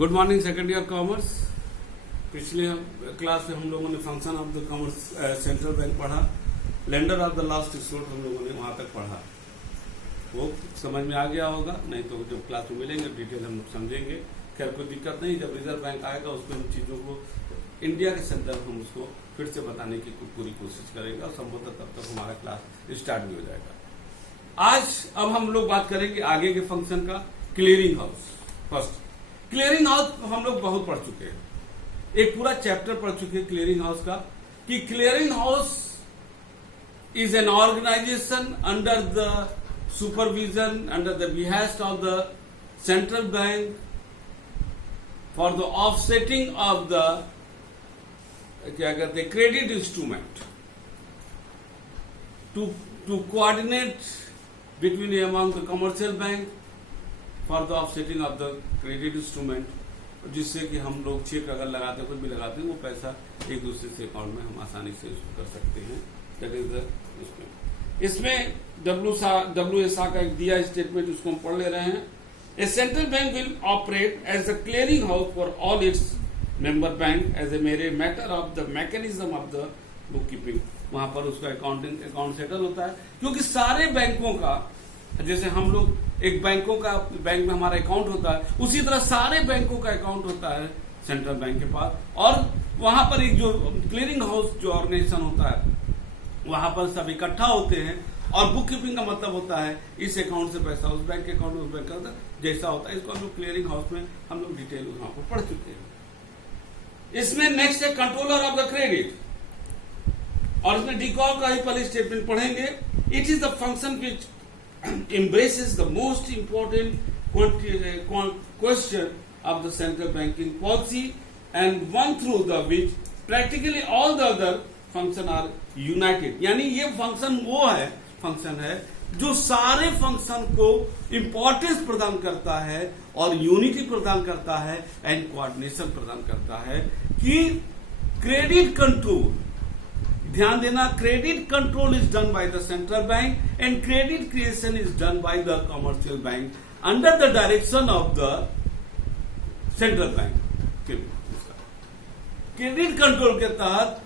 Good morning second year commerce. पिछले class में हम लोगों ने function of the commerce central bank पढ़ा, lender of the last resort हम लोगों ने वहां तक पढ़ा। वो समझ में आ गया होगा, नहीं तो जब क्लास में मिलेंगे डिटेल हम लोग समझेंगे। खैर कोई दिक्कत नहीं, जब रिजर्व बैंक आएगा उसमें उन चीजों को इंडिया के संदर्भ हम उसको फिर से बताने की पूरी कोशिश करेंगे और संभवतः तब तक हमारा क्लास स्टार्ट भी हो जाएगा। आज अब हम लोग बात करेंगे आगे के फंक्शन का, clearing house. First clearing house हम लोग बहुत पढ़ चुके हैं, एक पूरा चैप्टर पढ़ चुके हैं क्लियरिंग हाउस का, कि clearing house is an organization under the supervision, under the behest of the central bank for the offsetting of the क्या कहते हैं credit instrument, to coordinate between among the commercial bank for the offsetting of the credit instrument, जिससे कि हम लोग check अगर लगाते हैं, कुछ भी लगाते हैं, वो पैसा एक दूसरे से अकाउंट में हम आसानी से उसको कर सकते हैं। दैट इज द इसमें WSA का एक दिया स्टेटमेंट, उसको हम पढ़ ले रहे हैं। A central bank will operate as a clearing house for all its member bank as a mere matter of the mechanism of the book keeping. वहां पर उसका अकाउंट सेटल होता है, क्योंकि सारे बैंकों का, जैसे हम लोग एक बैंक में हमारा अकाउंट होता है, उसी तरह सारे बैंकों का अकाउंट होता है सेंट्रल बैंक के पास, और वहां पर एक जो क्लियरिंग हाउस जो ऑर्गेनाइजेशन होता है वहां पर सब इकट्ठा होते हैं, और बुक कीपिंग का मतलब होता है इस अकाउंट से पैसा उस बैंक के अकाउंट में, उस बैंक का जैसा होता है, इसको हम लोग क्लियरिंग हाउस में हम लोग डिटेल वहां पर पढ़ चुके हैं। इसमें नेक्स्ट है कंट्रोलर ऑफ द क्रेडिट, और इसमें डिकॉल का ही पहले स्टेटमेंट पढ़ेंगे। It is the function which embraces the most important question of the central banking policy and one through the which practically all the other function are united। यानी ये function है जो सारे फंक्शन को importance प्रदान करता है और यूनिटी प्रदान करता है एंड कोऑर्डिनेशन प्रदान करता है, कि क्रेडिट कंट्रोल, ध्यान देना, credit control is done by the central bank and credit creation is done by the commercial bank under the direction of the central bank. Credit control के तहत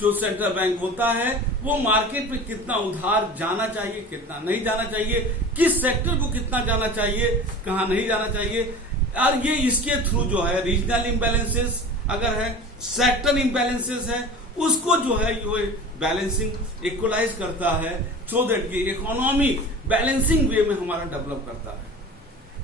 जो सेंट्रल बैंक होता है वो मार्केट में कितना उधार जाना चाहिए, कितना नहीं जाना चाहिए, किस सेक्टर को कितना जाना चाहिए, कहां नहीं जाना चाहिए, और ये इसके थ्रू जो है रीजनल इम्बैलेंसेस अगर है, सेक्टर इम्बैलेंसेस है, उसको जो है ये बैलेंसिंग इक्वलाइज करता है, सो दैट कि इकोनॉमी बैलेंसिंग वे में हमारा डेवलप करता है।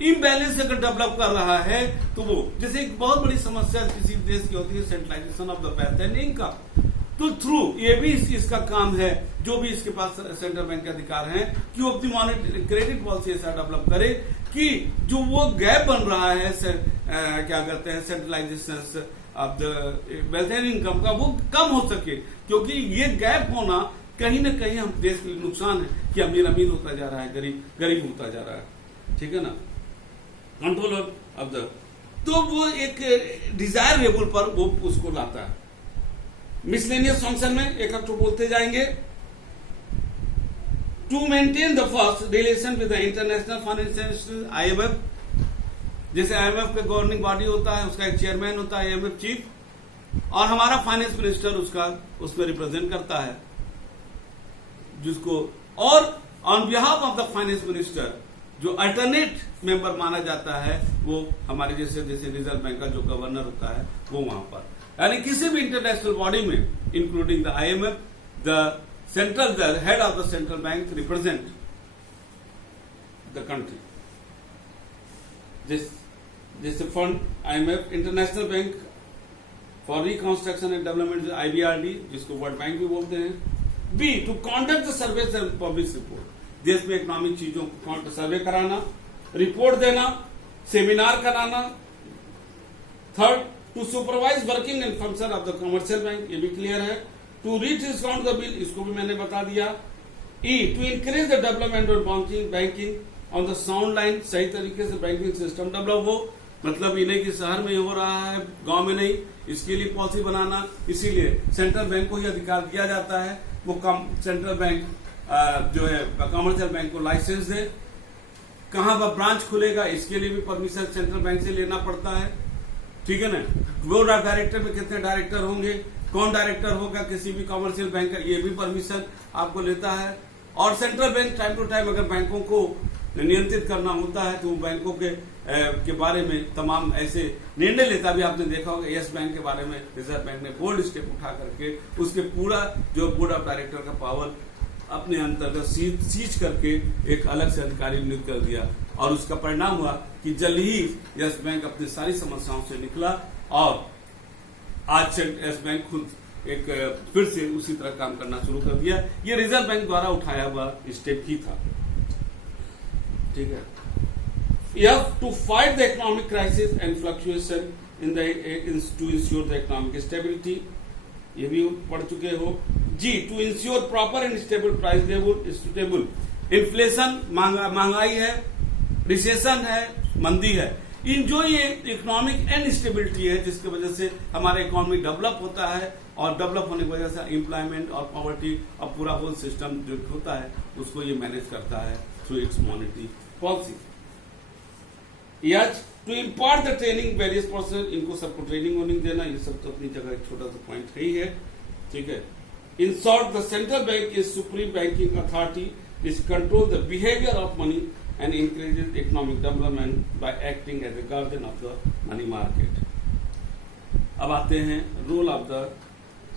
इम्बैलेंस अगर डेवलप कर रहा है तो वो, जैसे एक बहुत बड़ी समस्या किसी देश की होती है centralization of the wealth and income, तो थ्रू ये भी इसका काम है, जो भी इसके पास सेंट्रल बैंक के अधिकार हैं, कि वो अपनी मॉनेटरी क्रेडिट पॉलिसी ऐसा डेवलप करे कि जो वो गैप बन रहा है क्या कहते हैं centralization of the wealth and income का, वो कम हो सके, क्योंकि ये गैप होना कहीं ना कहीं हम देश के लिए नुकसान है कि अमीर अमीर होता जा रहा है, गरीब होता जा रहा है, ठीक है ना। कंट्रोलर ऑफ द, तो वो एक डिजायर लेवल पर वो उसको लाता है। मिसलेनियस फंक्शन में एक तो बोलते जाएंगे। To maintain the first relation with the international financial IMF, जैसे IMF का गवर्निंग बॉडी होता है, उसका एक चेयरमैन होता है IMF चीफ, और हमारा फाइनेंस मिनिस्टर उसमें रिप्रेजेंट करता है, जिसको, और on behalf of the finance minister जो अल्टरनेट मेंबर माना जाता है वो हमारे जैसे रिजर्व बैंक का जो गवर्नर होता है वो वहां पर, यानी किसी भी इंटरनेशनल बॉडी में including the IMF, the head of the central bank represent the country. जैसे fund IMF, international bank for reconstruction and development IBRD, जिसको वर्ल्ड बैंक भी बोलते हैं। B, to conduct the survey and publish report, देश में economic चीजों को सर्वे कराना, रिपोर्ट देना, सेमिनार कराना। Third, to supervise working and function of the commercial bank, ये भी क्लियर है। To reach discount the bill, इसको भी मैंने बता दिया। E, to increase the development of banking on the sound line, सही तरीके से बैंकिंग सिस्टम डेवलप हो, मतलब इन्हें कि शहर में हो रहा है, गांव में नहीं, इसके लिए पॉलिसी बनाना, इसीलिए सेंट्रल बैंक को ही अधिकार दिया जाता है, वो सेंट्रल बैंक जो है कमर्शियल बैंक को लाइसेंस दे, कहां पर ब्रांच खुलेगा इसके लिए भी परमिशन सेंट्रल बैंक से लेना पड़ता है, ठीक है ना। बोर्ड ऑफ डायरेक्टर में कितने डायरेक्टर होंगे, कौन डायरेक्टर होगा किसी भी कॉमर्शियल बैंक का, ये भी परमिशन आपको लेता है। और central bank time to time अगर बैंकों को नियंत्रित करना होता है तो वो बैंकों के बारे में तमाम ऐसे निर्णय लेता भी। आपने देखा होगा यस बैंक के बारे में रिजर्व बैंक ने बोल्ड स्टेप उठा करके उसके पूरा जो बोर्ड ऑफ डायरेक्टर का पावर अपने अंतर्गत सीज करके एक अलग से अधिकारी नियुक्त कर दिया, और उसका परिणाम हुआ कि जल्द ही यस बैंक अपनी सारी समस्याओं से निकला और आज यस बैंक खुद एक फिर से उसी तरह काम करना शुरू कर दिया। ये रिजर्व बैंक द्वारा उठाया हुआ स्टेप ही था, ठीक है। You have to fight the economic crisis and fluctuation in the to ensure the economic stability. ये भी पढ़ चुके हो जी। To ensure proper and stable price level is suitable. Inflation महंगाई है, रिसेशन है, मंदी है, इन जो ये इकोनॉमिक इनस्टेबिलिटी है जिसकी वजह से हमारा इकोनॉमी डेवलप होता है, और डेवलप होने की वजह से एम्प्लॉयमेंट और पॉवर्टी और पूरा होल सिस्टम जो होता है उसको ये मैनेज करता है through its monetary policy. Yes, to impart the training various person, इनको सबको ट्रेनिंग वोनिंग देना, ये सब तो अपनी जगह एक छोटा सा पॉइंट है ही है, ठीक है। In short the central bank is supreme banking authority which control the behaviour of money and encourages economic development by acting as a guardian of the money market. अब आते हैं role of the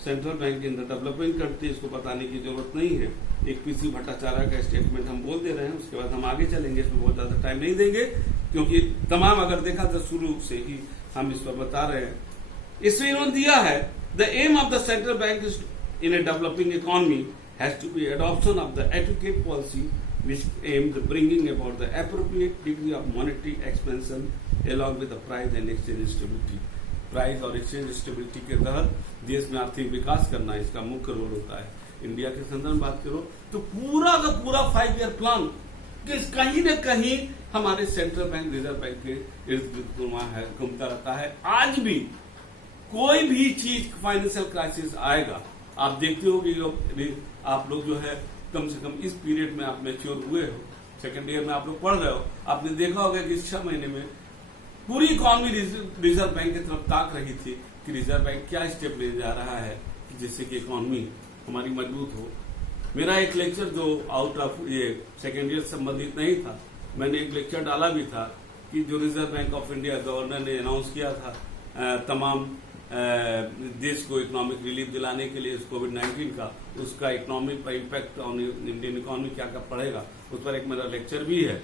central bank in the developing country. इसको बताने की जरूरत नहीं है, एक पीसी भट्टाचार्य का स्टेटमेंट हम बोल दे रहे हैं, उसके बाद हम आगे चलेंगे, इसमें बहुत ज्यादा टाइम नहीं देंगे क्योंकि तमाम अगर देखा तो शुरू से ही हम इस पर बता रहे हैं। इसमें इन्होंने दिया है the aim of the central bank is in a developing economy has to be adoption of the adequate policy which aims at bringing about the appropriate degree of monetary expansion along with the price and exchange stability. Price और exchange stability के तहत देश में आर्थिक विकास करना इसका मुख्य role होता है। इंडिया के संदर्भ में बात करो तो पूरा का पूरा 5 ईयर प्लान कहीं न कहीं हमारे सेंट्रल बैंक रिजर्व बैंक के इर्द गिर्द घूमता रहता है। आज भी कोई भी चीज फाइनेंशियल क्राइसिस आएगा, आप देखते हो कि आप लोग जो है कम से कम इस पीरियड में आप मैच्योर हुए हो, सेकेंड ईयर में आप लोग पढ़ रहे हो, आपने देखा होगा कि 6 महीने में पूरी इकोनॉमी रिजर्व बैंक की तरफ ताक रही थी कि रिजर्व बैंक क्या स्टेप ले जा रहा है जिससे कि इकोनॉमी हमारी मजबूत हो। मेरा एक लेक्चर जो आउट ऑफ ये सेकेंड ईयर संबंधित नहीं था, मैंने एक लेक्चर डाला भी था कि जो reserve bank of India governor ने अनाउंस किया था तमाम देश को इकोनॉमिक रिलीफ दिलाने के लिए कोविड-19 का, उसका economic impact on Indian economy क्या क्या पड़ेगा, उस पर एक मेरा लेक्चर भी है।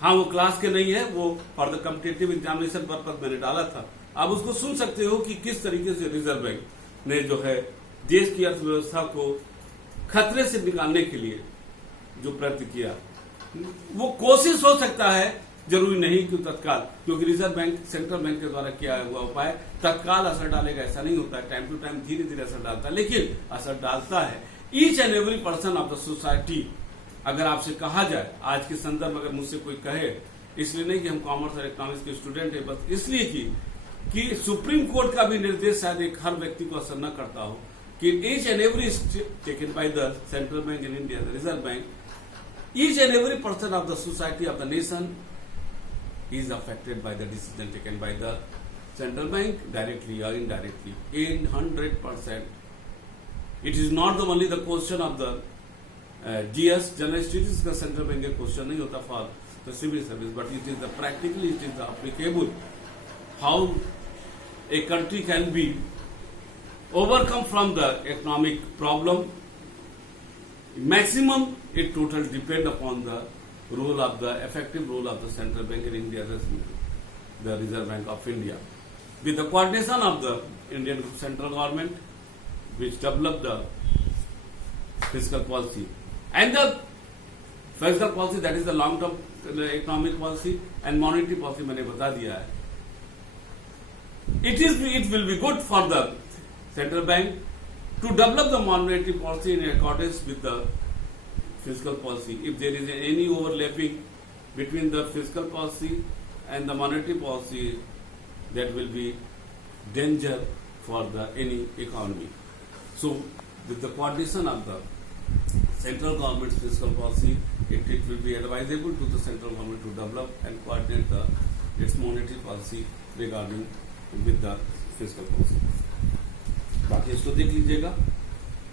हाँ, वो क्लास के नहीं है, वो for the competitive examination purpose मैंने डाला था, आप उसको सुन सकते हो कि किस तरीके से रिजर्व बैंक ने जो है देश की अर्थव्यवस्था को खतरे से निकालने के लिए जो प्रयत्न किया। वो कोशिश हो सकता है, जरूरी नहीं कि तत्काल, क्योंकि रिजर्व बैंक सेंट्रल बैंक के द्वारा किया हुआ उपाय तत्काल असर डालेगा ऐसा नहीं होता है, टाइम टू टाइम धीरे धीरे असर डालता है, लेकिन असर डालता है। Each and every person of the society, अगर आपसे कहा जाए आज के संदर्भ में, अगर मुझसे कोई कहे, इसलिए नहीं कि हम कॉमर्स और इकोनॉमिक्स के स्टूडेंट है, बस इसलिए कि सुप्रीम कोर्ट का भी निर्देश शायद एक हर व्यक्ति को असर न करता हो कि each and every taken by the central bank in India, the reserve bank, each and every person of the society of the nation is affected by the decision taken by the central bank directly or indirectly in 100%. It is not the only the question of the GS general studies का central bank का question नहीं होता for the civil service, but it is the practically it is the applicable how a country can be overcome from the economic problem. Maximum it total depend upon the role of the effective role of the central bank in India, the Reserve Bank of India, with the coordination of the Indian central government, which developed the fiscal policy and the fiscal policy, that is the long term economic policy and monetary policy. मैंने बता दिया है. It will be good for the central bank to develop the monetary policy in accordance with the fiscal policy. If there is any overlapping between the fiscal policy and the monetary policy, that will be danger for any economy. So, with the coordination of the central government's fiscal policy, it will be advisable to the central government to develop and coordinate its monetary policy regarding with the fiscal policy. बाकी इसको देख लीजिएगा।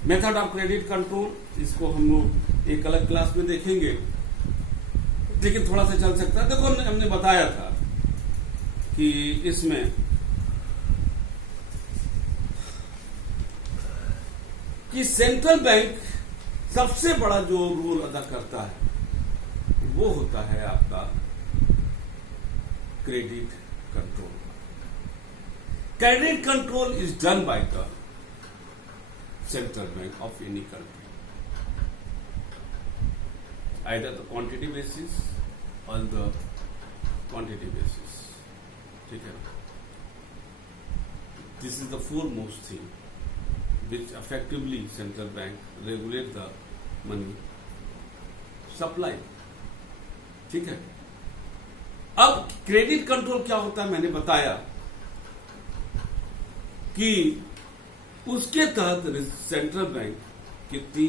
Method of credit control, इसको हम लोग एक अलग class में देखेंगे, लेकिन थोड़ा सा चल सकता है। देखो हमने बताया था कि इसमें कि सेंट्रल बैंक सबसे बड़ा जो रोल अदा करता है वो होता है आपका credit control. Credit control is done by the central bank of any country, either the quantity basis or the quantity basis. ठीक है, this is the foremost thing which effectively central bank regulate the money supply. ठीक है, अब credit control क्या होता है मैंने बताया कि उसके तहत सेंट्रल बैंक कितनी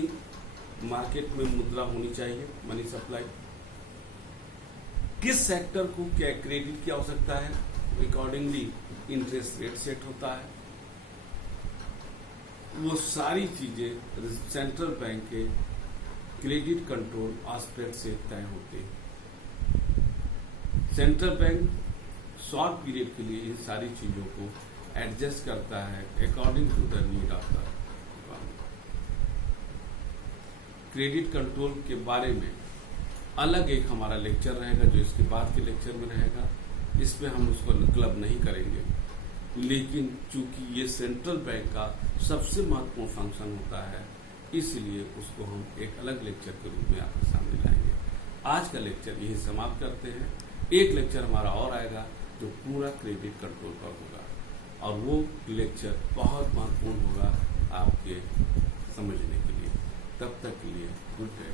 मार्केट में मुद्रा होनी चाहिए, मनी सप्लाई, किस सेक्टर को क्या क्रेडिट की आवश्यकता है, अकॉर्डिंगली इंटरेस्ट रेट सेट होता है। वो सारी चीजें सेंट्रल बैंक के क्रेडिट कंट्रोल एस्पेक्ट से तय होते हैं। सेंट्रल बैंक शॉर्ट पीरियड के लिए इन सारी चीजों को एडजस्ट करता है according to the need of the credit control के बारे में अलग एक हमारा लेक्चर रहेगा, जो इसके बाद के लेक्चर में रहेगा। इसमें हम उसको क्लब नहीं करेंगे, लेकिन चूंकि ये सेंट्रल बैंक का सबसे महत्वपूर्ण फंक्शन होता है, इसलिए उसको हम एक अलग लेक्चर के रूप में आपके सामने लाएंगे। आज का लेक्चर यही समाप्त करते हैं। एक लेक्चर हमारा और आएगा जो पूरा क्रेडिट कंट्रोल पर होगा, और वो लेक्चर बहुत महत्वपूर्ण होगा आपके समझने के लिए। तब तक के लिए गुड डे।